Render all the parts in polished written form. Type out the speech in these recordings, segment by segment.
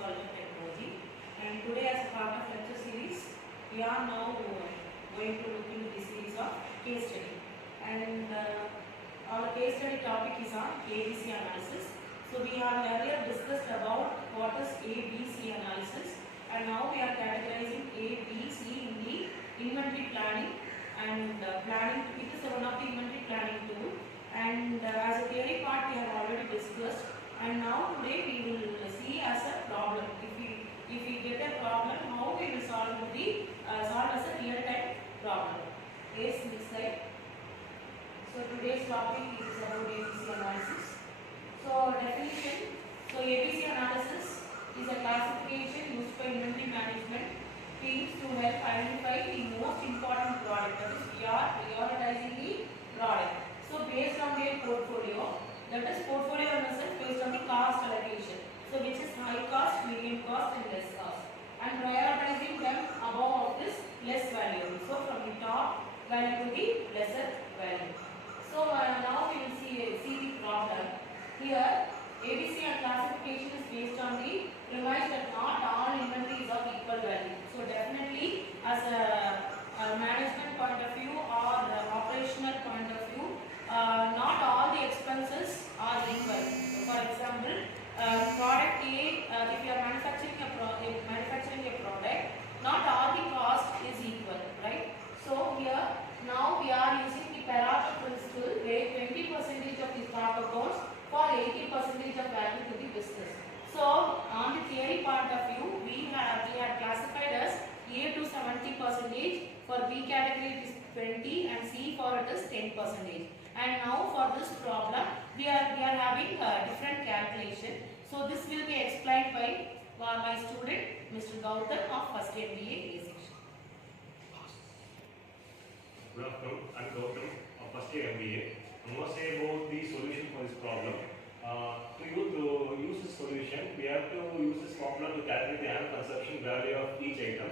College of Technology, and today as a part of lecture series, we are now going to look into the series of case study, and our case study topic is on ABC analysis. So we have earlier discussed about what is ABC analysis, and now we are categorizing ABC in the inventory planning, and planning, it is one of the inventory planning tool, and as a theory part we have already discussed, and now today we will see as a problem. If we get a problem, how we will solve as a real time problem. Yes, next slide. So today's topic is about ABC analysis. So definition. So ABC analysis is a classification used by inventory management teams to help identify the most important product. That is, we are prioritizing the product. So based on their portfolio, that is portfolio analysis based on the cost allocation. So which is high cost, medium cost and less cost, and prioritizing them above of this less value. So from the top value to the lesser value. So now we will see the problem. Here ABC classification is based on the premise that not all inventory is of equal value. So definitely as a management point of view or operational point of view, not all the expenses are equal. So for example, product A, if you are manufacturing a product, not all the cost is equal, right? So here now we are using the Pareto principle, where 20% of the stock accounts for 80% of value to the business. So on the theory point of view, we had classified as A to 70%, for B category it is 20, and C for it is 10%. And now for this problem, we are having a different calculation. So this will be explained by my student, Mr. Gautam of first MBA A section. Good afternoon, I am Gautam of first year MBA. I want to say about the solution for this problem. To use this solution, we have to use this formula to calculate the annual consumption value of each item.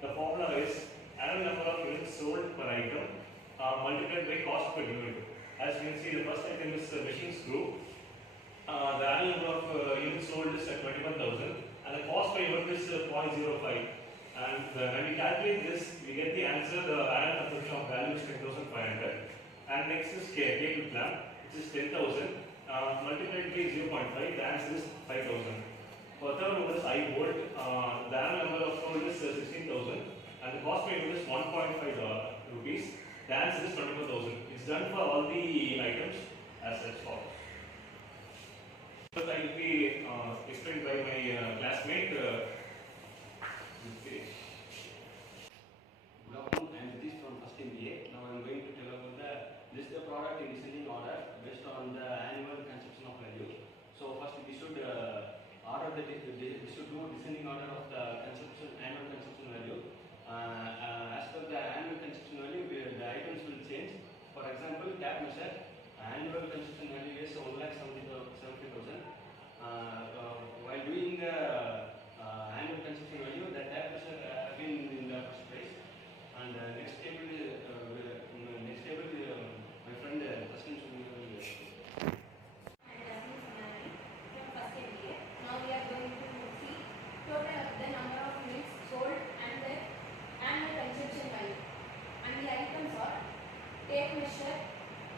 The formula is annual number of units sold per item multiplied by cost per unit. As you can see, the first item is machine screw. The annual number of units sold is at 21,000, and the cost per unit is 0.05. And when we calculate this, we get the answer. The annual consumption of value is 10,500. And next is cable plan, which is 10,000 multiplied by 0.5. The answer is 5,000. For third number is I volt. The annual number of sold is 16,000, and the cost per unit is 1.5 rupees. The answer is 24,000. It's done for all the items as follows. First, I will be explained by my classmate. Good afternoon, I am Nitish from first MBA. Now I am going to tell about the list the product in descending order based on the annual consumption of value. So first we should we should do descending order of the annual consumption value. As per the annual consumption value, the items will change. For example, cap measure annual consumption value is 1,70,000. While doing the annual consumption value, the cap measure again in the first place. And next table, my friend Tasmin should be from first MBA. Now we are going to see total of the number of units sold and the annual consumption value. And the items are tape measure,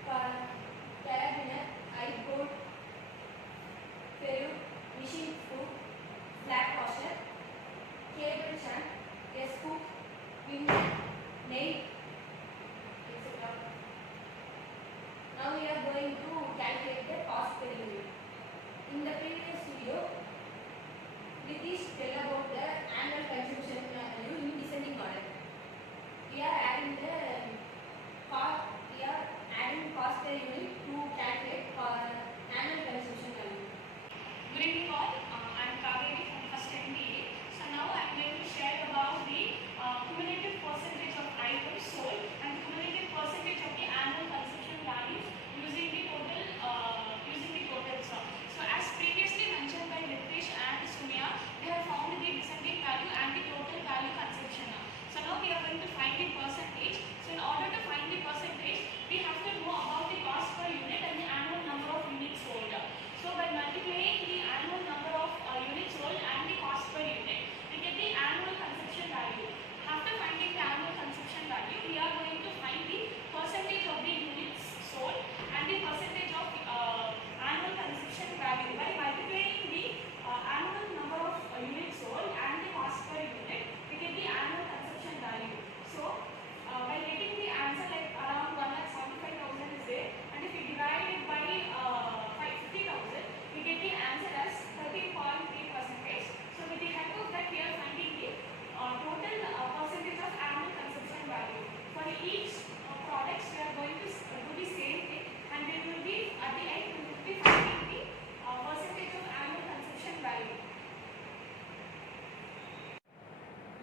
carabiner, eye bolt, ferrule, machine screw, flat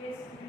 basically